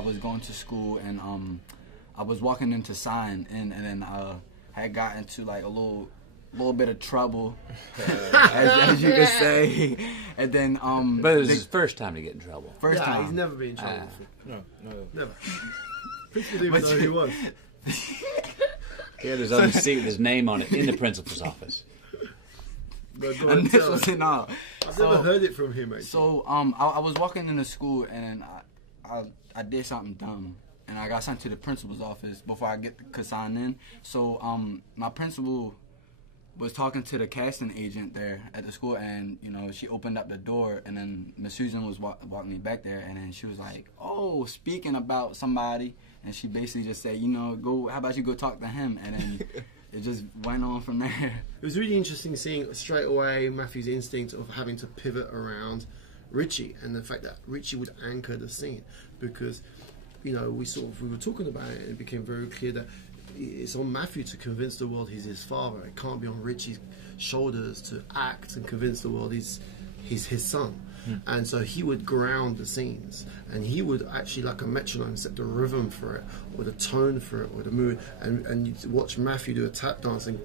was going to school, and I was walking into sign, and then had got into like a little bit of trouble, as you could say, and then But it was his first time to get in trouble. First time. He's never been in trouble before. No, never. Principal didn't even know who he was. He had his own seat with his name on it in the principal's office. And this was in I've never heard it from him, actually. So I was walking into school, and I did something dumb, and I got sent to the principal's office before I could sign in. So my principal was talking to the casting agent there at the school, and you know, she opened up the door, and then Miss Susan was walking me back there, and then she was like, "Oh, speaking about somebody," and she basically just said, "You know, how about you go talk to him?" And then it just went on from there. It was really interesting seeing straight away Matthew's instinct of having to pivot around Richie, and the fact that Richie would anchor the scene, because you know, we were talking about it, and it became very clear that it's on Matthew to convince the world he's his father. It can't be on Richie's shoulders to act and convince the world he's his son. And so he would ground the scenes, and he would actually, like a metronome, set the rhythm for it, or the tone for it, or the mood. And you'd watch Matthew do a tap dance, and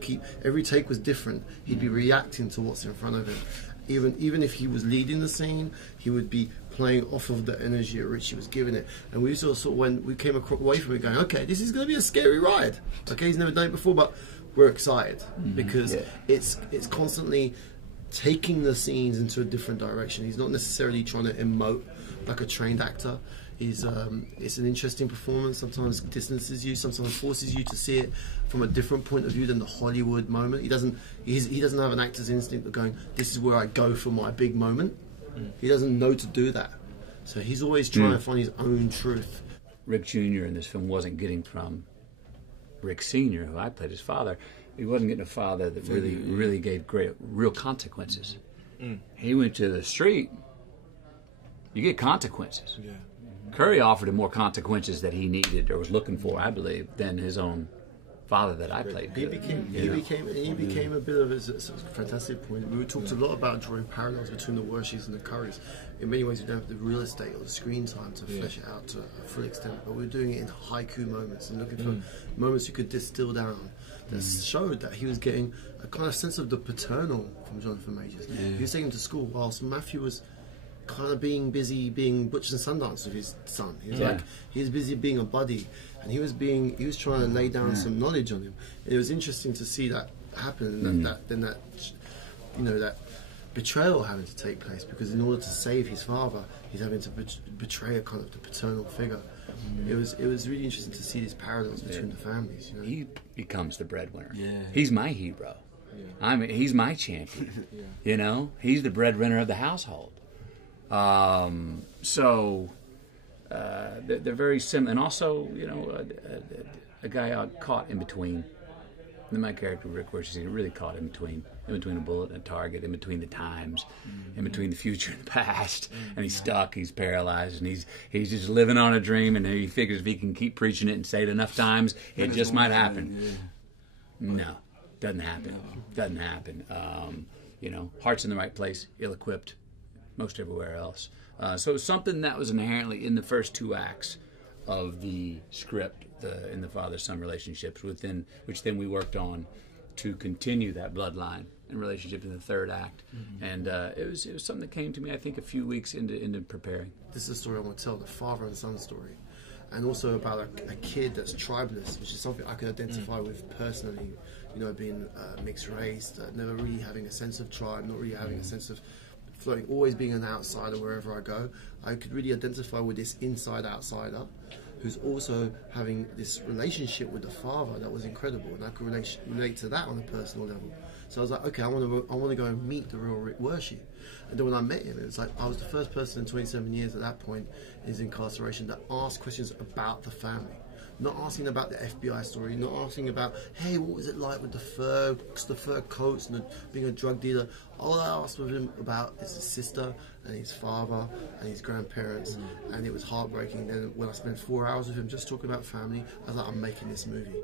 every take was different. He'd be reacting to what's in front of him. Even if he was leading the scene, he would be playing off of the energy that Richie was giving it. And we saw when we came away from it going, okay, this is going to be a scary ride. Okay, he's never done it before, but we're excited because it's constantly taking the scenes into a different direction. He's not necessarily trying to emote like a trained actor. It's an interesting performance. Sometimes distances you, sometimes forces you to see it from a different point of view than the Hollywood moment. He doesn't have an actor's instinct of going, this is where I go for my big moment. He doesn't know to do that. So he's always trying to find his own truth. Rick Jr. in this film wasn't getting from Rick Sr., who I played his father. He wasn't getting a father that really gave real consequences. He went to the street. You get consequences. Yeah. Curry offered him more consequences that he needed or was looking for, I believe, than his own father that I played. He became a bit of a fantastic point. We talked a lot about drawing parallels between the Worshies and the Currys. In many ways, we don't have the real estate or the screen time to flesh it out to a full extent, but we're doing it in haiku moments and looking for moments you could distill down that showed that he was getting a kind of sense of the paternal from Jonathan Majors. He was taking him to school whilst Matthew was kind of being busy being Butchers and Sundance with his son. He was he was busy being a buddy, and he was trying to lay down some knowledge on him. It was interesting to see that happen, and that betrayal having to take place, because in order to save his father, he's having to betray a kind of the paternal figure. It was really interesting to see these parallels between the families. You know? He becomes the breadwinner. He's my hero. He's my champion. You know, he's the breadwinner of the household. So they're very similar, and also, you know, a guy caught in between. And my character Rick Worshey really caught in between a bullet and a target, in between the times, in between the future and the past, and he's stuck, he's paralyzed, and he's just living on a dream, and he figures if he can keep preaching it and say it enough times, it just might happen. No, doesn't happen. Doesn't happen. You know, heart's in the right place, ill-equipped. Most everywhere else. So it was something that was inherently in the first two acts of the script, in the father-son relationships, which then we worked on to continue that bloodline and relationship in the third act. And it was something that came to me, I think, a few weeks into preparing. This is a story I want to tell, the father and son story, and also about a kid that's tribeless, which is something I could identify with personally. You know, being mixed race, never really having a sense of tribe, not really having a sense of floating, always being an outsider wherever I go. I could really identify with this inside outsider who's also having this relationship with the father that was incredible, and I could relate to that on a personal level. So I was like, okay, I want to go and meet the real Rick Worshey. And then when I met him, it was like I was the first person in 27 years at that point in his incarceration that asked questions about the family. Not asking about the FBI story, not asking about, hey, what was it like with the fur coats and being a drug dealer. All I asked with him about is his sister and his father and his grandparents, and it was heartbreaking. Then when I spent 4 hours with him just talking about family, I was like, I'm making this movie.